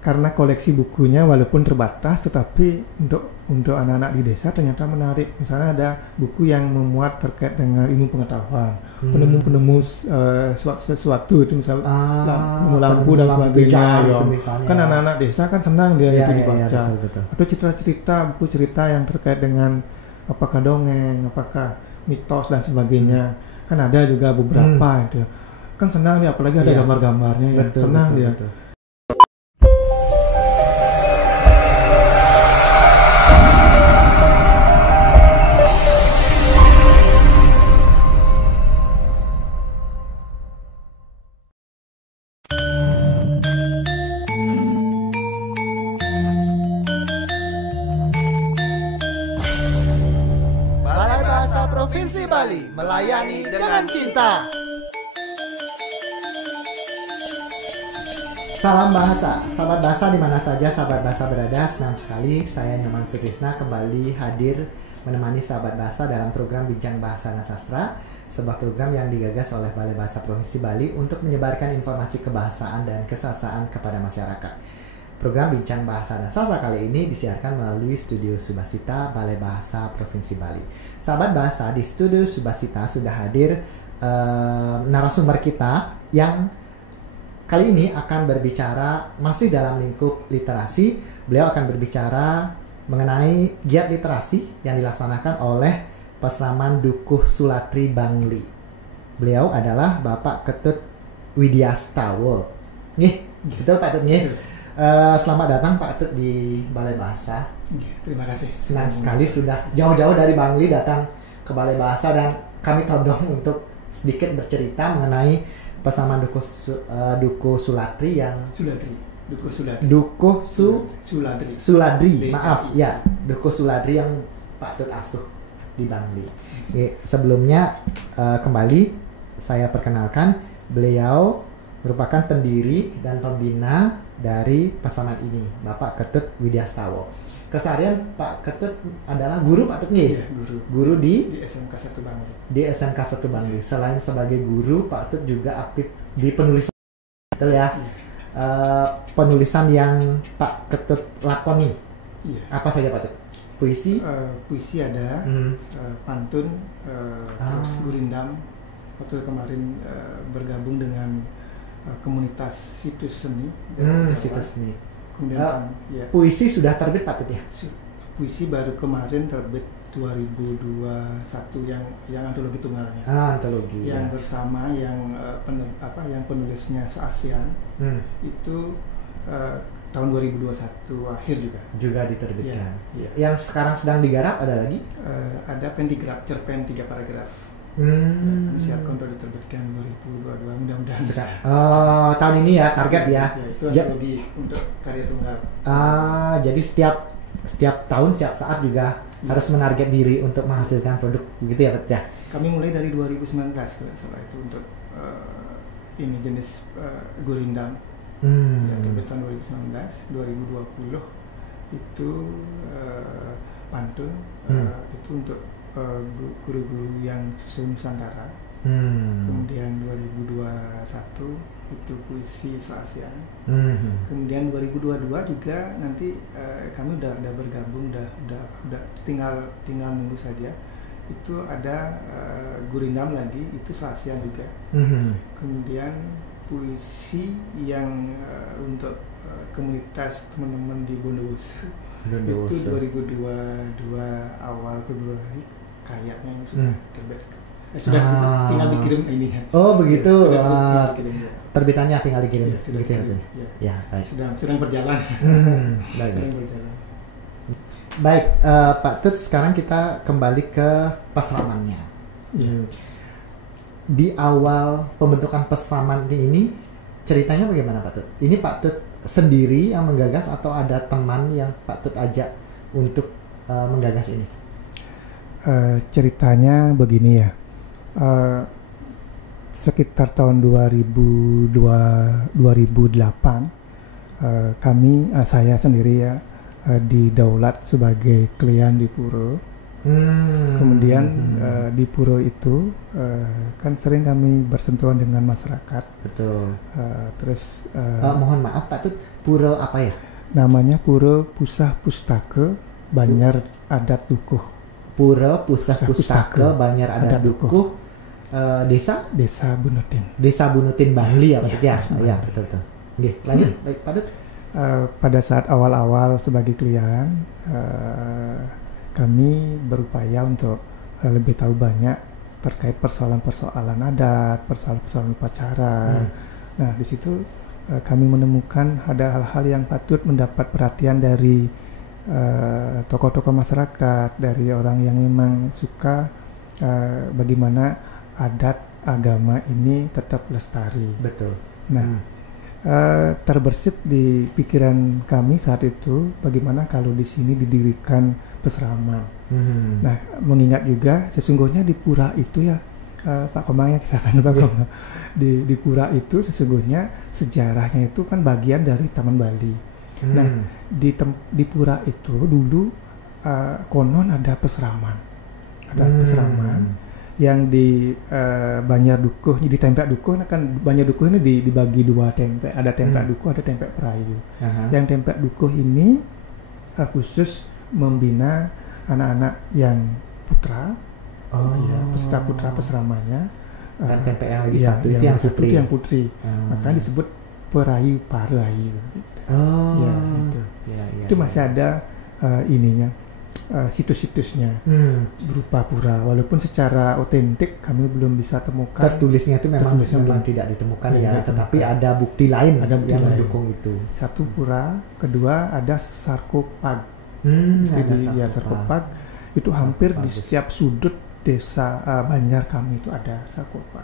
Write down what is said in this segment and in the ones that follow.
karena koleksi bukunya walaupun terbatas, tetapi untuk anak-anak di desa ternyata menarik. Misalnya ada buku yang memuat terkait dengan ilmu pengetahuan, penemu-penemu sesuatu itu misalnya lampu dan sebagainya. Gitu misalnya. Kan anak-anak desa kan senang dia itu dibaca. Betul. Atau cerita-cerita, buku cerita yang terkait dengan apakah dongeng, apakah mitos dan sebagainya. Kan ada juga beberapa itu. Kan senang dia, apalagi ada gambar-gambarnya ya. Senang dia. Betul. Balai Bahasa Provinsi Bali melayani dengan cinta. Salam bahasa, sahabat bahasa di mana saja sahabat bahasa berada. Senang sekali saya Nyoman Sutrisna kembali hadir menemani sahabat bahasa dalam program Bincang Bahasa dan Sastra, sebuah program yang digagas oleh Balai Bahasa Provinsi Bali untuk menyebarkan informasi kebahasaan dan kesastraan kepada masyarakat. Program Bincang Bahasa dan Sastra kali ini disiarkan melalui Studio Subasita Balai Bahasa Provinsi Bali. Sahabat bahasa, di Studio Subasita sudah hadir narasumber kita yang kali ini akan berbicara masih dalam lingkup literasi. Beliau akan berbicara mengenai giat literasi yang dilaksanakan oleh Pesraman Dukuh Sulatri Bangli. Beliau adalah Bapak Ketut Widyastawa. Nih, betul Pak Ketut nih. Selamat datang Pak Ketut di Balai Bahasa. Terima kasih. Senang sekali sudah jauh-jauh dari Bangli datang ke Balai Bahasa, dan kami todong untuk sedikit bercerita mengenai Pesraman Dukuh Sulatri yang Dukuh Suladri, maaf ya, Dukuh Suladri yang Pak Tut asuh di Bangli. Sebelumnya kembali saya perkenalkan, beliau merupakan pendiri dan pembina dari pesantren ini, Bapak Ketut Widyastawa. Keseharian Pak Ketut adalah guru Pak Ketut nih? Iya, guru di SMK 1 Bangli. Di SMK 1 Bangli. Selain sebagai guru, Pak Ketut juga aktif di penulisan, betul ya? Penulisan yang Pak Ketut lakoni. Iya. Apa saja Pak Ketut? Puisi? Puisi ada, pantun, terus gurindam. Waktu kemarin bergabung dengan komunitas situs seni. Situs seni. Kemudian puisi sudah terbit Pak Ketut ya? Puisi baru kemarin terbit 2021 yang antologi tunggalnya. Antologi. Yang bersama yang penulisnya se-ASEAN itu tahun 2021 akhir juga diterbitkan. Ya. Yang sekarang sedang digarap ada lagi? Ada Pendigraf, cerpen 3 paragraf. Siapkan untuk diterbitkan 2022, mudah-mudahan bisa. Tahun ini ya target ya. Itu antologi untuk karya tunggal. Jadi setiap tahun, setiap saat juga harus menarget diri untuk menghasilkan produk, begitu ya Pak ya? Kami mulai dari 2019 kalau salah itu untuk ini jenis gurindam. Yang terbit tahun 2019, 2020 itu pantun, itu untuk guru-guru yang se-Nusantara. Kemudian 2021 itu puisi se-ASEAN. Kemudian 2022 juga nanti kami udah bergabung, udah tinggal nunggu saja. Itu ada gurindam lagi, itu se-ASEAN juga. Kemudian puisi yang untuk komunitas teman-teman di Bondowoso. Itu 2022 awal Februari kayaknya yang sudah terbit. Sudah tinggal dikirim ini. Oh begitu. Terbitannya tinggal dikirim. Ya, baik. Sedang berjalan. Baik. Baik, Pak Tut, sekarang kita kembali ke pesramannya. Di awal pembentukan pesraman ini ceritanya bagaimana Pak Tut? Ini Pak Tut sendiri yang menggagas atau ada teman yang Pak Tut ajak untuk menggagas ini? Ceritanya begini ya. Sekitar tahun 2008 saya sendiri ya didaulat sebagai klien di Puro Kemudian di pura itu kan sering kami bersentuhan dengan masyarakat. Betul. Terus Mohon maaf Pak Tut, pura apa ya? namanya Pura Pusah Pustaka Banjar Adat Dukuh. Pura Pusah Pustaka Banjar Adat Dukuh. Desa Bunutin Bangli ya Pak Tut ya. Ya, betul. Oke, lanjut. Baik Pak Tut. Pada saat awal-awal sebagai klien, kami berupaya untuk lebih tahu banyak terkait persoalan-persoalan adat, persoalan-persoalan upacara. Nah, di situ kami menemukan ada hal-hal yang patut mendapat perhatian dari tokoh-tokoh masyarakat, dari orang yang memang suka bagaimana adat agama ini tetap lestari. Betul. Nah, terbersit di pikiran kami saat itu bagaimana kalau di sini didirikan peseraman. Nah, mengingat juga sesungguhnya di pura itu ya Pak Komang ya, Pak Komang. Di pura itu sesungguhnya sejarahnya itu kan bagian dari Taman Bali. Nah, di pura itu dulu konon ada peseraman. Peseraman yang di Banjar Dukuh, di Tempek Dukuh kan Banjar Dukuh ini dibagi dua tempek, ada Tempek Dukuh, ada Tempek Perayu. Yang Tempek Dukuh ini khusus membina anak-anak yang putra, peserta putra peseramannya. Dan Tempek yang lagi satu itu yang putri. Makanya disebut Perayu Parayu. Ya, itu. Itu masih ada ininya. Situs-situsnya berupa pura, walaupun secara otentik kami belum bisa temukan. Tertulisnya itu memang tidak ditemukan ya, tetapi ada bukti lain yang mendukung itu. Satu pura, kedua ada sarkopag. Jadi sarkopag itu hampir di setiap sudut desa Banjar kami itu ada sarkopag.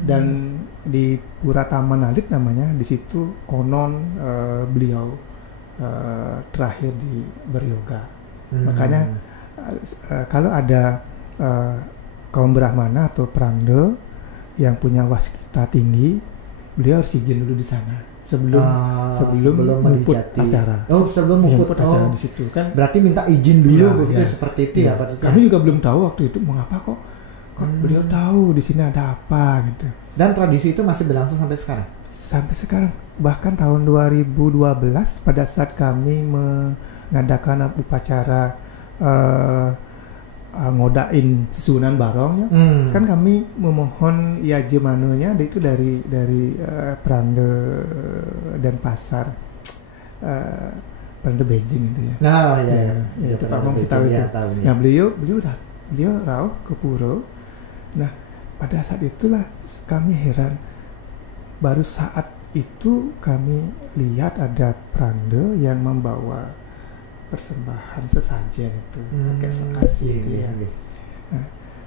Dan di Pura Taman Alit namanya, di situ konon beliau terakhir di beryoga. Makanya kalau ada kaum Brahmana atau Pranda yang punya waskita tinggi, beliau harus izin dulu di sana sebelum meliput acara. Sebelum meliput acara di situ kan. Berarti minta izin dulu seperti itu ya. Kami juga belum tahu waktu itu mengapa kok beliau tahu di sini ada apa gitu. Dan tradisi itu masih berlangsung sampai sekarang. Sampai sekarang, bahkan tahun 2012 pada saat kami mengadakan upacara ngodain Susunan Barong ya. Kan kami memohon yajemanonya itu dari Pranda dan Pasar Pranda Beijing itu ya. Itu Pak Mong tahu itu. Nah, beliau rawuh ke pura. Nah, pada saat itulah kami heran. Baru saat itu kami lihat ada Pranda yang membawa persembahan sesajen itu pakai sekasi itu ya.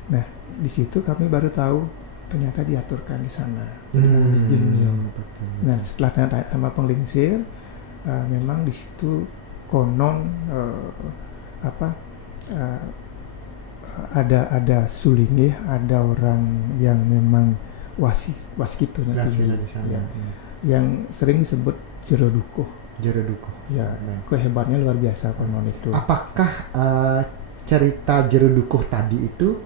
Nah, di situ kami baru tahu ternyata diaturkan di sana. Nah, setelah tanya sama penglingsir, memang di situ konon ada sulingih, ada orang yang memang waskito nanti ya, yang sering disebut Jero Dukuh. Ya, kehebatannya luar biasa konon itu. Apakah cerita Jero Dukuh tadi itu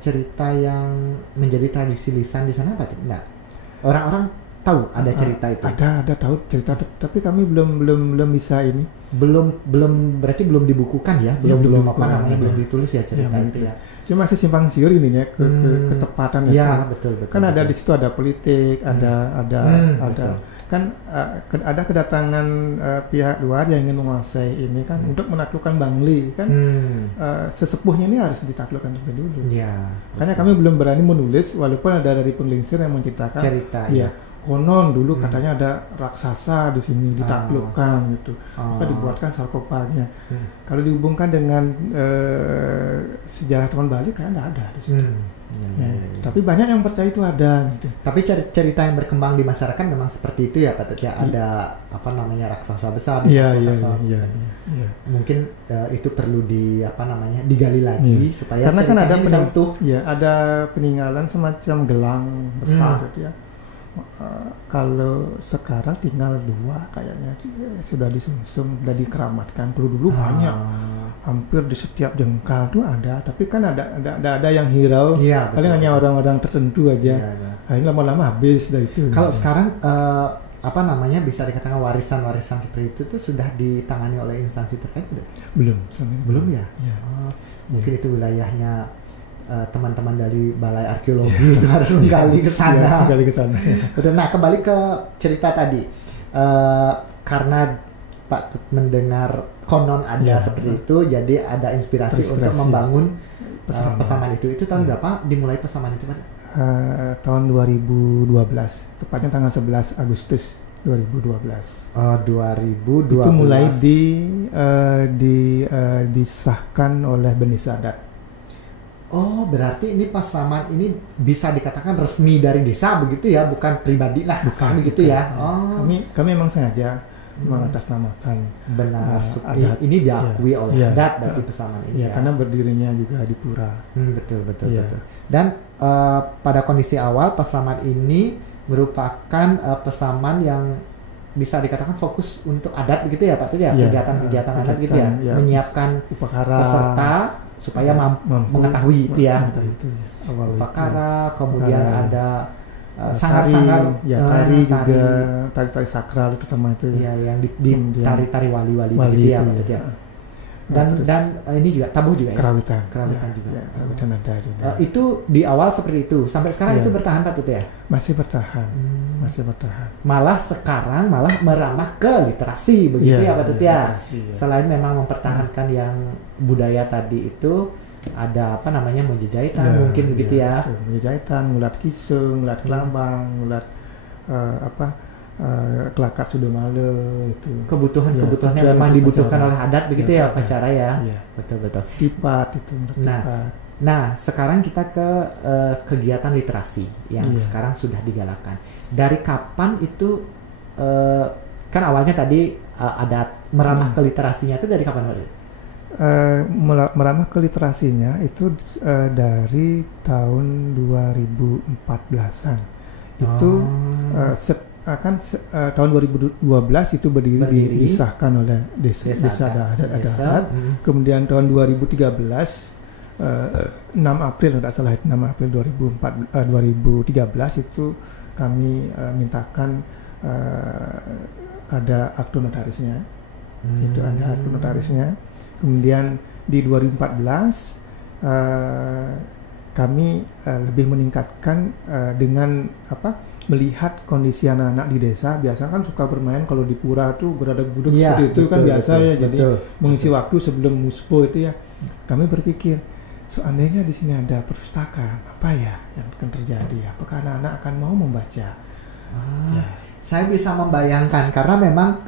cerita yang menjadi tradisi lisan di sana apa tidak? Orang-orang tahu ada cerita itu. Ada tahu cerita, tapi kami belum bisa ini. Berarti belum dibukukan ya? Belum ditulis ya cerita itu ya. Cuma masih simpang siur ininya ketepatan ya. Betul. Kan ada di situ ada politik, ada kan ada kedatangan pihak luar yang ingin menguasai ini kan untuk menaklukkan Bangli kan. Sesepuhnya ini harus ditaklukkan terlebih dulu. Makanya kami belum berani menulis walaupun ada dari penglingsir yang menceritakan cerita. Konon dulu katanya ada raksasa di sini ditaklukkan gitu. Maka dibuatkan sarkopagnya. Kalau dihubungkan dengan sejarah Taman Bali kayaknya ada di situ. Tapi banyak yang percaya itu ada gitu. Tapi cerita yang berkembang di masyarakat memang seperti itu ya, katanya ada raksasa besar. Iya. Mungkin itu perlu digali lagi supaya karena kan ada utuh. Ya, ada peninggalan semacam gelang besar gitu ya. Kalau sekarang tinggal 2 kayaknya sudah disusun, sudah dikeramatkan. Dulu banyak hampir di setiap jengkal tuh ada, tapi kan ada yang hirau, Iya, paling betul. hanya orang-orang tertentu aja. Iya, iya. Nah, ini lama-lama habis dari itu. Kalau sekarang apa namanya bisa dikatakan warisan-warisan seperti itu tuh sudah ditangani oleh instansi terkait udah? belum, selama ini Belum ya? Ya. Oh, mungkin itu wilayahnya teman-teman dari Balai Arkeologi itu harus menggali ke sana. Ya, sekali ke sana. Betul. Nah, kembali ke cerita tadi. Karena Pak Tut mendengar konon ada Ya. seperti itu, jadi ada inspirasi untuk membangun pesaman itu. Itu tahun berapa dimulai pesaman itu, Pak? Tahun 2012, tepatnya tanggal 11 Agustus 2012. 2012. Itu mulai disahkan oleh Benih Sadat. Oh, berarti ini Pasaman ini bisa dikatakan resmi dari desa begitu ya, bukan pribadi lah, bukan begitu ya. Oh, Kami memang sengaja mengatasnamakan benar. adat. Ini diakui oleh Iya. adat berarti Pasaman ini. Ya, karena berdirinya juga di Pura. Betul. Iya. Dan pada kondisi awal Pasaman ini merupakan Pasaman yang bisa dikatakan fokus untuk adat begitu ya Pak Tut ya, Iya, kegiatan adat gitu ya, ya, menyiapkan Upakara, peserta supaya mampu mengetahui itu ya. mengetahui itu ya, awal itu. Upakara, kemudian ada tari, sangar-sangar, tari juga, tari sakral terutama itu. ya, yang di Kemudian tari-tari wali-wali wali begitu ya, itu, Pak Tut ya. Nah, terus Dan ini juga tabuh juga ya. kerawitan. Kerawitan Ya, juga. ya, kerawitan ada juga. Itu di awal seperti itu. Sampai sekarang Iya. itu bertahan Pak Tut ya. Masih bertahan. Masih bertahan. Malah sekarang merambah ke literasi begitu Iya, ya Pak Tut iya, ya. literasi, ya. Selain memang mempertahankan yang budaya tadi itu, ada apa namanya menjejahitan mungkin begitu ya. Menjejahitan, ngulat kisung, ngulat kelambang, ngulat kelakat sudomale itu. Kebutuhan-kebutuhan Ya, yang memang untuk dibutuhkan upacara. oleh adat begitu ya upacara ya. Iya. Betul. Tipat itu untuk Nah, tipat. Nah, sekarang kita ke kegiatan literasi yang Iya. sekarang sudah digalakan. Dari kapan itu kan awalnya tadi adat merambah ke literasinya itu dari kapan Pak? Merambah ke literasinya itu dari tahun 2014-an. Itu tahun 2012 itu berdiri. Disahkan oleh desa adat. Kemudian tahun 2013 6 April tidak salah 6 April 2013 itu kami mintakan ada akte notarisnya. Itu ada akte notarisnya. Kemudian di 2014 kami lebih meningkatkan dengan melihat kondisi anak-anak di desa. Biasa kan suka bermain kalau di pura tuh gudeg-gudeg seperti itu kan biasa ya. Jadi mengisi waktu sebelum muspo itu ya. Kami berpikir seandainya di sini ada perpustakaan, apa ya yang akan terjadi? Apakah anak-anak akan mau membaca? Ya. Saya bisa membayangkan karena memang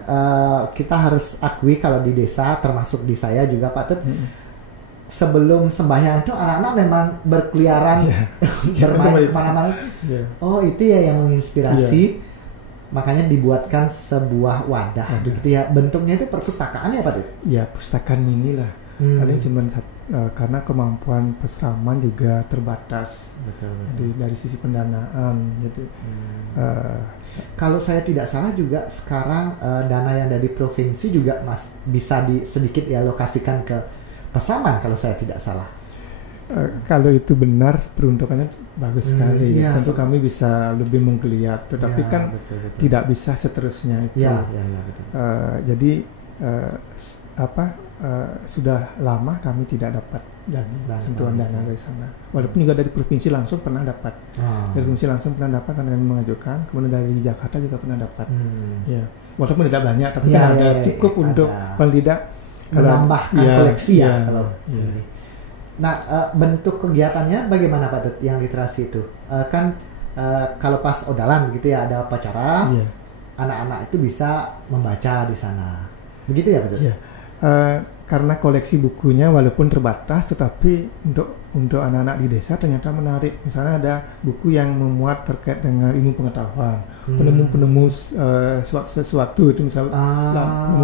kita harus akui kalau di desa termasuk di saya juga Pak Tut, sebelum sembahyang itu anak-anak memang berkeliaran bermain kemana-mana. Oh itu ya yang menginspirasi, makanya dibuatkan sebuah wadah gitu ya. Bentuknya itu perpustakaan ya Pak Tut? Ya perpustakaan mini lah. Karena cuma karena kemampuan pesraman juga terbatas. Betul. Jadi dari sisi pendanaan gitu. Kalau saya tidak salah juga sekarang dana yang dari provinsi juga bisa sedikit dialokasikan ke Pasaman kalau saya tidak salah. Kalau itu benar peruntukannya bagus sekali. Iya, Tentu kami bisa lebih menggeliat, tetapi kan betul. tidak bisa seterusnya itu. Ya, betul. Jadi sudah lama kami tidak dapat sentuhan dana dari sana. Walaupun juga dari provinsi langsung pernah dapat. Dari provinsi langsung pernah dapat karena kami mengajukan. Kemudian dari Jakarta juga pernah dapat. Ya, walaupun tidak banyak, tapi kan ada cukup untuk paling tidak menambahkan koleksi ya. Kalau ini. Nah, bentuk kegiatannya bagaimana Pak Tut yang literasi itu? Kan kalau pas odalan gitu ya ada upacara, anak-anak itu bisa membaca di sana. Begitu ya Pak Tut? Iya. Karena koleksi bukunya walaupun terbatas, tetapi untuk anak-anak di desa ternyata menarik. Misalnya ada buku yang memuat terkait dengan ilmu pengetahuan, penemu sesuatu itu misalnya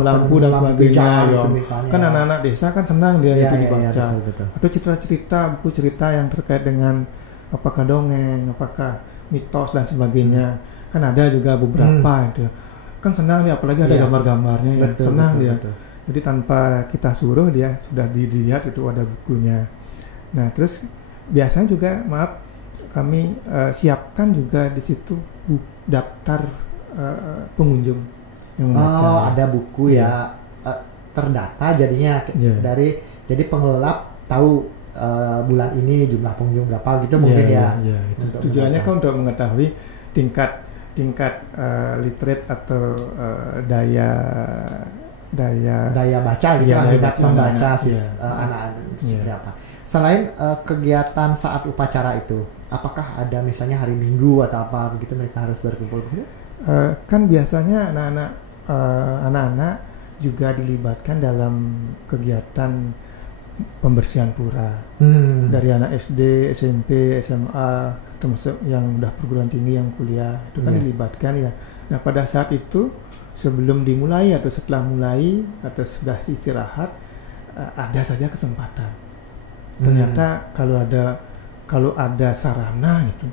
lampu dan sebagainya. Kan anak-anak desa kan senang dia itu dibaca. Betul. Atau buku cerita yang terkait dengan apakah dongeng, apakah mitos dan sebagainya. Kan ada juga beberapa itu. Kan senang dia, apalagi ada gambar-gambarnya ya. Senang dia. Jadi tanpa kita suruh dia sudah dilihat itu ada bukunya. Nah terus biasanya juga kami siapkan juga di situ daftar pengunjung yang membaca. Oh ada buku ya terdata jadinya jadi pengelola tahu bulan ini jumlah pengunjung berapa gitu mungkin ya. Itu tujuannya kan untuk mengetahui tingkat literate atau daya baca gitu daya minat membaca anak-anak Iya. berapa. Selain kegiatan saat upacara itu, apakah ada misalnya hari Minggu atau apa begitu mereka harus berkumpul gitu? Kan biasanya anak-anak juga dilibatkan dalam kegiatan pembersihan pura dari anak SD, SMP, SMA, termasuk yang udah perguruan tinggi, yang kuliah itu kan dilibatkan ya. Nah pada saat itu sebelum dimulai atau setelah mulai atau sudah istirahat ada saja kesempatan. Ternyata kalau ada sarana gitu,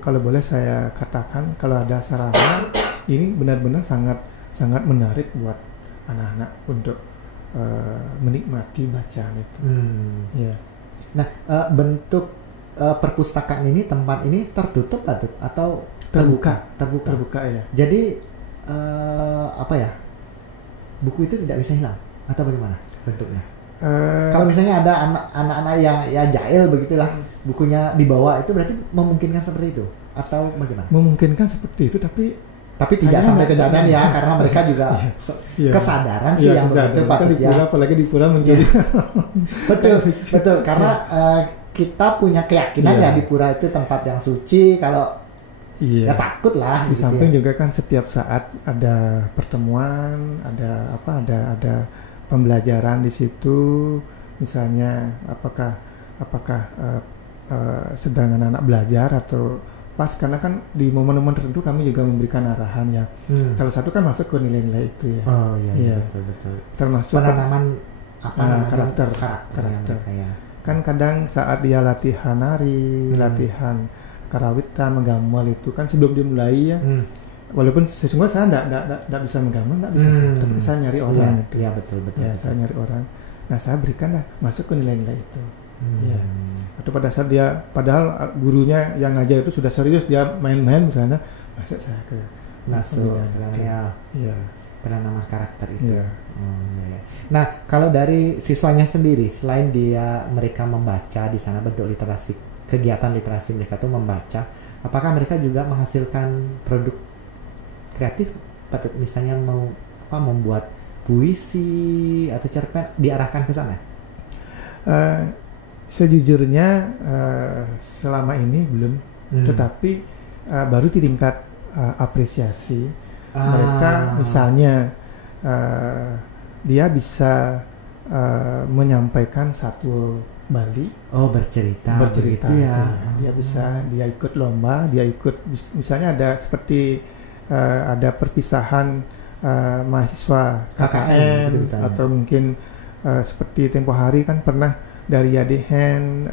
kalau boleh saya katakan kalau ada sarana ini benar-benar sangat menarik buat anak-anak untuk menikmati bacaan itu. Ya. Nah bentuk perpustakaan ini, tempat ini tertutup atau terbuka ya. Jadi buku itu tidak bisa hilang atau bagaimana bentuknya? Kalau misalnya ada anak-anak yang ya jahil begitulah bukunya dibawa, itu berarti memungkinkan seperti itu atau bagaimana? Memungkinkan seperti itu tapi tidak sampai kejadian ya karena mereka juga kesadaran sih yang begitu patut ya. Apalagi di pura menjadi betul karena kita punya keyakinan ya di pura itu tempat yang suci. Kalau ya takut lah. Di samping juga kan setiap saat ada pertemuan, ada pembelajaran di situ. Misalnya apakah sedang anak-anak belajar atau pas, karena kan di momen-momen tertentu kami juga memberikan arahan ya. Salah satu kan masuk ke nilai-nilai itu ya. Oh iya. Betul. Termasuk penanaman karakter. Ya. Kan kadang saat dia latihan nari, latihan karawitan, menggamal itu kan sebelum dimulai ya. Walaupun sesungguhnya saya tidak bisa menggamal, tidak bisa, tapi saya nyari orang itu. Iya betul. Ya, saya nyari orang. Nah saya berikanlah masuk ke nilai-nilai itu. Ya. Atau pada saat dia, padahal gurunya yang ngajar itu sudah serius, dia main-main misalnya, masuk saya ke masuk ya. Penanaman karakter itu. Ya. Ya. Nah, kalau dari siswanya sendiri, selain mereka membaca di sana, bentuk literasi, kegiatan literasi mereka tuh membaca, apakah mereka juga menghasilkan produk kreatif? Misalnya membuat puisi atau cerpen, diarahkan ke sana? Sejujurnya selama ini belum, tetapi baru di tingkat apresiasi. Mereka misalnya dia bisa menyampaikan satu bali. Bercerita ya. Dia ikut lomba, dia ikut misalnya ada seperti ada perpisahan mahasiswa KKN atau mungkin seperti tempo hari kan pernah dari Yadehen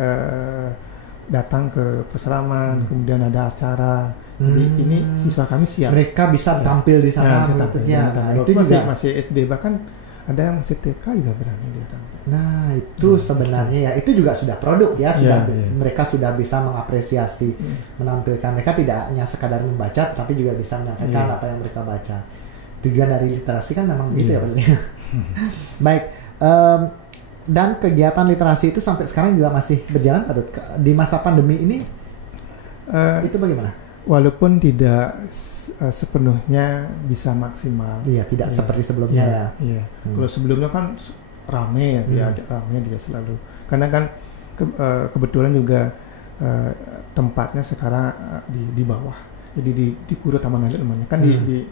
datang ke Peseraman, kemudian ada acara. Jadi ini siswa kami siap. Mereka bisa tampil di sana. Itu juga masih SD, bahkan ada yang masih TK juga berani dia tampil. Nah itu sebenarnya ya, itu juga sudah produk ya, mereka sudah bisa mengapresiasi, menampilkan. Mereka tidak hanya sekadar membaca, tetapi juga bisa menyampaikan apa yang mereka baca. Tujuan dari literasi kan memang begitu ya Pak. Baik. Dan kegiatan literasi itu sampai sekarang juga masih berjalan Pak. Di masa pandemi ini itu bagaimana? Walaupun tidak sepenuhnya bisa maksimal. Iya, tidak seperti sebelumnya ya. Kalau sebelumnya kan rame ya, dia selalu. Karena kan kebetulan juga tempatnya sekarang di bawah. Jadi di Pura Taman Nasional namanya. Kan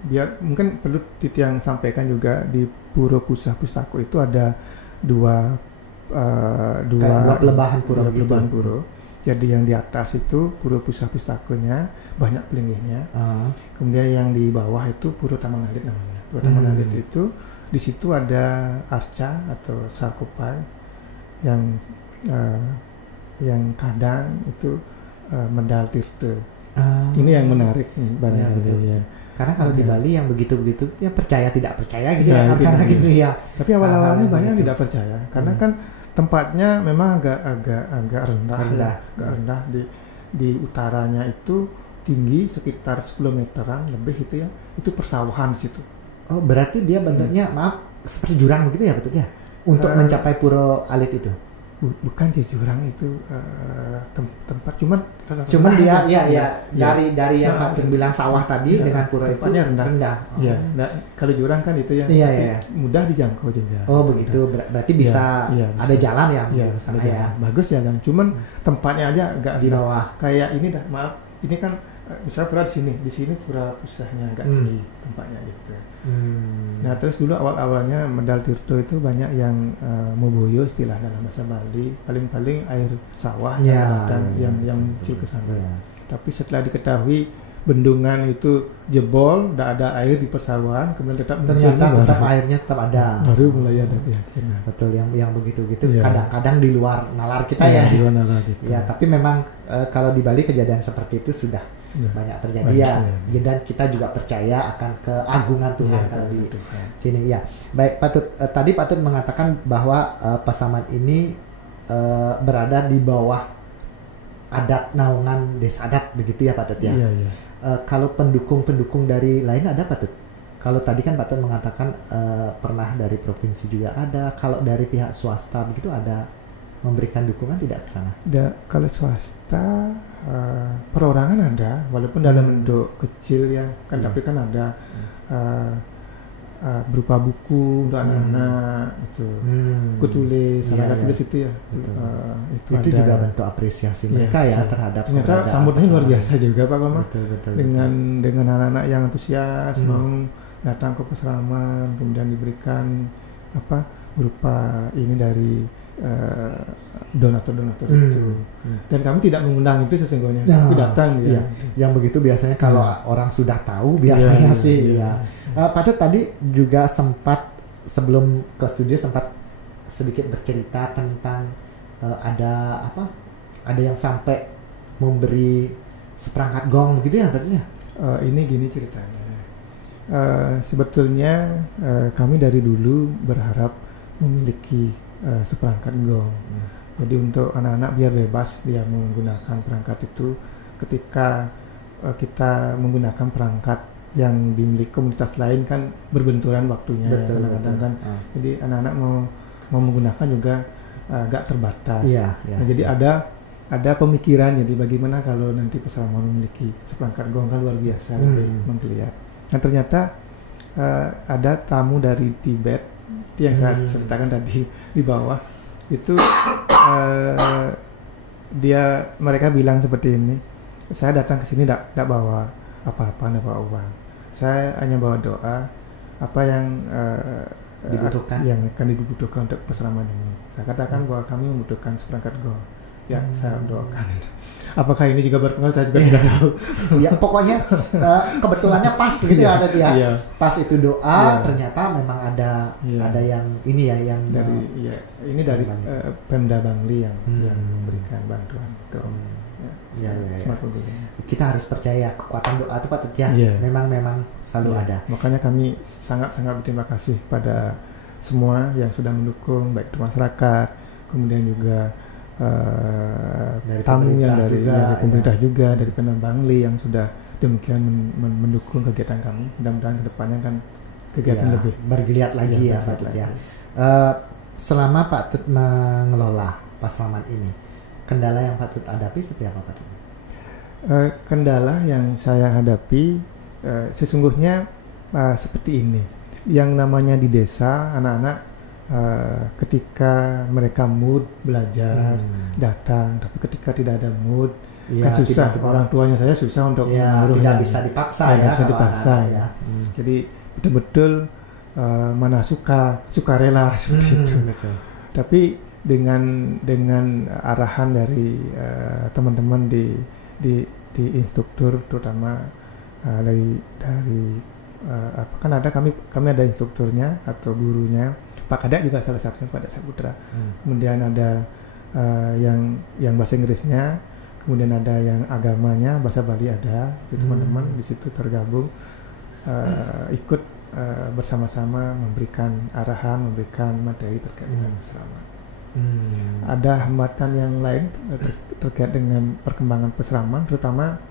biar mungkin perlu yang sampaikan juga di Pura Pusah Pustako itu ada dua pelebahan pura. Jadi yang di atas itu Pura Pusah Pustakonya, banyak pelinggihnya. Kemudian yang di bawah itu Pura Taman Alit namanya. Pura Taman Alit itu di situ ada arca atau sarkophag yang kadang itu medal tirta. Ini yang menarik barangkali ya. Karena kalau di Ada. Bali yang begitu-begitu ya percaya tidak percaya gitu Ya, ya, itu karena dia. gitu ya. Tapi awal-awalnya Hal-hal banyak yang begitu. tidak percaya karena kan tempatnya memang agak rendah, Rendah. ya. Agak rendah di utaranya itu tinggi sekitar 10 meteran lebih itu ya. Itu persawahan di situ. Oh, berarti dia bentuknya maaf seperti jurang begitu ya bentuknya untuk mencapai Pura Alit itu. Bukan sih jurang itu tempat cuman Cuman dia rendah. ya dari yang Nah, Pak Tun bilang sawah tadi ya, dengan pura itu tempatnya rendah. Oh. Iya, nah, kalau jurang kan itu ya, Iya, tapi iya. mudah dijangkau juga. Oh begitu, berarti bisa Iya, ada bisa. jalan ya Iya, ke sana ada ya. jalan. Bagus jalan. Cuman tempatnya aja agak Di bawah. Kayak ini dah, maaf. Ini kan misalnya pura di sini pura pusatnya agak tinggi tempatnya gitu. Nah terus dulu awal-awalnya Medal Tirto itu banyak yang moboyo istilah dalam bahasa Bali, paling-paling air sawah Ya, yang muncul ke sana. Ya. Tapi setelah diketahui bendungan itu jebol, tidak ada air di persawahan, kemudian tetap muncul, Ternyata baru- tetap airnya tetap ada. baru mulai ada keyakinan. Betul, yang begitu-gitu Iya. kadang-kadang di luar nalar kita Iya, ya. di luar nalar gitu. Ya, tapi memang kalau di Bali kejadian seperti itu sudah Sudah. banyak terjadi Banyak, ya. iya. Dan kita juga percaya akan keagungan Tuhan Iya, kalau di Tuhan. sini ya. Baik, Pak Tut, tadi Pak Tut mengatakan bahwa Pasaman ini berada di bawah adat naungan desa adat begitu ya Pak Tut ya. Iya, iya. Kalau pendukung-pendukung dari lain ada Pak Tut? Kalau tadi kan Pak Tut mengatakan pernah dari provinsi juga ada. Kalau dari pihak swasta begitu ada memberikan dukungan tidak ke sana? Kalau swasta perorangan ada, walaupun dalam bentuk kecil ya, kan Iya. tapi kan ada berupa buku untuk anak-anak itu. Aku tulis, Iya, anak-anak iya. tulis itu ya. Betul. Itu Itu ada. juga bentuk apresiasi Iya, mereka ya iya. terhadap Ternyata keberadaan sambutannya luar Pasaman. biasa juga Pak Bambang. Betul. Dengan anak-anak yang antusias mau datang ke peseraman, kemudian diberikan berupa ini dari donatur-donatur itu. Dan kami tidak mengundang itu sesungguhnya, Nah, tapi datang dia. iya. Yang begitu biasanya kalau orang sudah tahu biasanya Iya, sih iya. ya. Pak Tut tadi juga sempat sebelum ke studio sempat sedikit bercerita tentang ada yang sampai memberi seperangkat gong begitu ya berarti ya? Ini gini ceritanya. Sebetulnya kami dari dulu berharap memiliki seperangkat gong. Jadi untuk anak-anak biar bebas dia menggunakan perangkat itu ketika kita menggunakan perangkat yang dimiliki komunitas lain kan berbenturan waktunya. Betul, Kadang-kadang betul. kan. Jadi anak-anak mau menggunakan juga agak terbatas. Iya. Nah, jadi ada pemikiran jadi bagaimana kalau nanti peseraman memiliki seperangkat gong kan luar biasa lebih menggeliat. Nah ternyata ada tamu dari Tibet itu yang saya ceritakan tadi di bawah itu mereka bilang seperti ini, saya datang ke sini tidak bawa apa-apa, tidak bawa uang, saya hanya bawa doa apa yang Dibutuhkan. yang akan dibutuhkan untuk peseraman ini. Saya katakan bahwa kami membutuhkan seperangkat gong. Ya, saya doakan. Apakah ini juga berpengaruh? Saya juga tidak tahu. Ya pokoknya kebetulannya pas gitu Iya, ada dia. iya. Pas itu doa Iya. ternyata memang ada Iya. yang ini ya yang ini dari Pemda Bangli yang memberikan bantuan ke Iya. Smart Mobility. Kita harus percaya kekuatan doa itu Pak Tut ya. Iya. Memang selalu Iya. ada. Makanya kami sangat-sangat berterima kasih pada semua yang sudah mendukung, baik itu masyarakat, kemudian juga Dari tamu yang pemerintah dari juga, dari pemerintah ya. juga, dari Pemda Bangli yang sudah demikian mendukung kegiatan kami. Mudah-mudahan kedepannya kan kegiatan Ya, lebih bergeliat lagi Iya, ya Pak bergeliat Tut ya. lagi. Selama Pak Tut mengelola Pasaman ini, kendala yang Pak Tut hadapi seperti apa Pak Tut? Kendala yang saya hadapi sesungguhnya seperti ini. Yang namanya di desa, anak-anak ketika mereka mood belajar datang, tapi ketika tidak ada mood Ya, kan susah. tidak- Orang tuanya saya susah untuk Ya, menyuruhnya. tidak bisa dipaksa ya. Tidak bisa kalau dipaksa anak-anak ya. Jadi betul-betul mana sukarela seperti itu. Betul. Tapi dengan arahan dari teman-teman di instruktur, terutama dari kan ada kami ada instrukturnya atau gurunya. Pak Kadek juga salah satunya, Pak Kadek Saputra. Kemudian ada yang bahasa Inggrisnya, kemudian ada yang agamanya, bahasa Bali ada. Itu teman-teman di situ tergabung. ikut bersama-sama memberikan arahan, memberikan materi terkait dengan peseraman. Ada hambatan yang lain terkait dengan perkembangan peseraman, terutama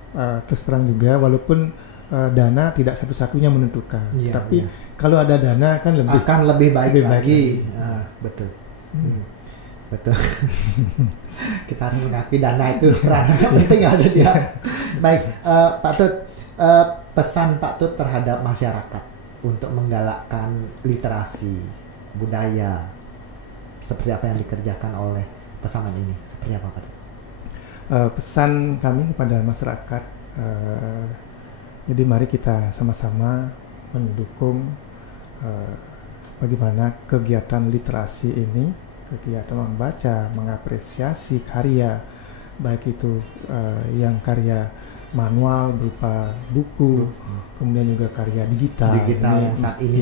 terus terang juga walaupun dana tidak satu-satunya menentukan, tapi kalau ada dana kan lebih baik lagi. Betul. Betul. Kita harus mengakui dana itu peranannya penting ada dia. Baik, Pak Tut, pesan Pak Tut terhadap masyarakat untuk menggalakkan literasi budaya seperti apa yang dikerjakan oleh Pesaman ini, seperti apa Pak? Pesan kami kepada masyarakat, jadi mari kita sama-sama mendukung bagaimana kegiatan literasi ini, kegiatan membaca, mengapresiasi karya, baik itu yang karya manual berupa buku, kemudian juga karya digital yang saat ini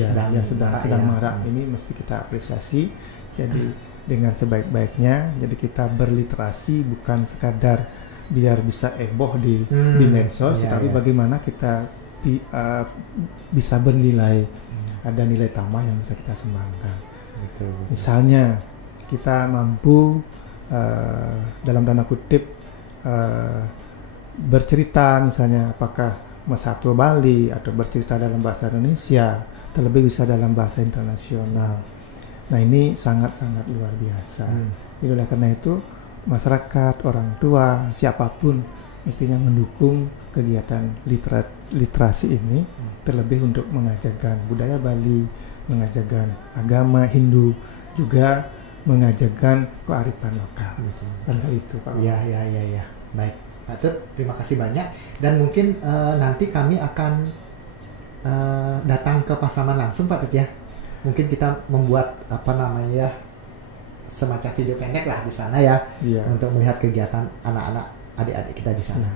sedang marak ini mesti kita apresiasi. Jadi dengan sebaik-baiknya, jadi kita berliterasi bukan sekadar biar bisa heboh di medsos, tapi bagaimana kita bisa bernilai, ada nilai tambah yang bisa kita sumbangkan. Betul. Misalnya kita mampu dalam tanda kutip bercerita, misalnya apakah Satwa Bali atau bercerita dalam bahasa Indonesia, terlebih bisa dalam bahasa internasional. Nah ini sangat-sangat luar biasa. Jadi oleh karena itu masyarakat, orang tua, siapapun mestinya mendukung kegiatan literasi ini, terlebih untuk mengajarkan budaya Bali, mengajarkan agama Hindu, juga mengajarkan kearifan lokal. Karena itu Pak. Ya. Baik. Pak Tut, terima kasih banyak, dan mungkin nanti kami akan datang ke Pasaman langsung Pak Tut ya. Mungkin kita membuat semacam video pendek lah di sana ya, untuk melihat kegiatan anak-anak adik-adik kita di sana.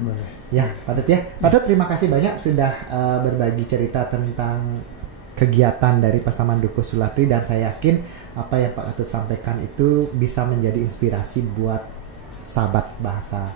Ya, Pak Tut ya. Pak Tut, terima kasih banyak sudah berbagi cerita tentang kegiatan dari Pasaman Dukuh Sulatri, dan saya yakin apa yang Pak Tut sampaikan itu bisa menjadi inspirasi buat sahabat bahasa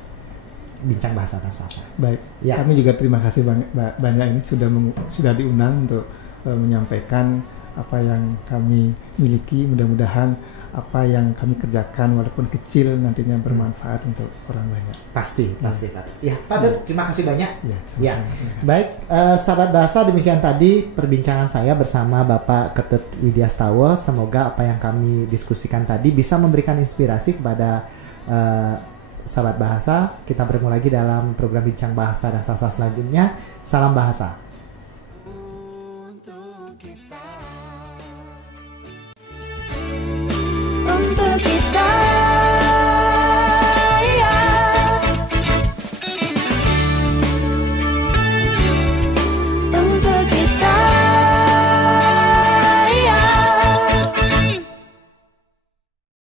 Bincang Bahasa Sastra. Baik, kami juga terima kasih banyak ini sudah diundang untuk menyampaikan apa yang kami miliki. Mudah-mudahan apa yang kami kerjakan walaupun kecil nantinya bermanfaat untuk orang banyak. Pasti Pak. Ya, Pak Tut, terima kasih banyak. Ya. Baik, sahabat bahasa, demikian tadi perbincangan saya bersama Bapak Ketut Widyastawa. Semoga apa yang kami diskusikan tadi bisa memberikan inspirasi kepada sahabat bahasa. Kita bertemu lagi dalam program Bincang Bahasa dan Sastra selanjutnya. Salam bahasa.